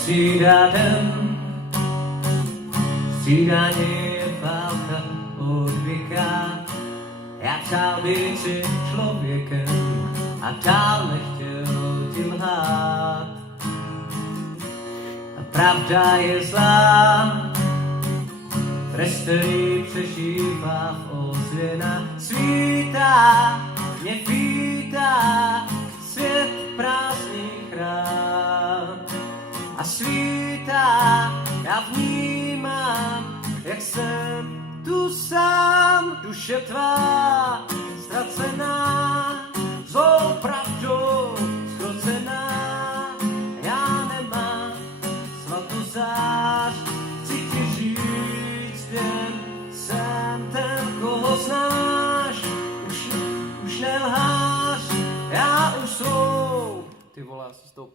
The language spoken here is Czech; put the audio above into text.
Střídá den, střídání je válka odvyká. Já přál být si člověkem a dál nechtěl ti lhát. A pravda je zlá, trest, který přežívá v ozvěna. Svítá, mě vítá svět prázdných rán. A svítá, já vnímám, jak jsem tu sám. Duše tvá ztracená, zlou pravdou zkrocená. Já nemám svatou zář, chci ti říct jen, jsem ten, koho znáš. Už nelháš, já už svou. Ty vole, já si s tou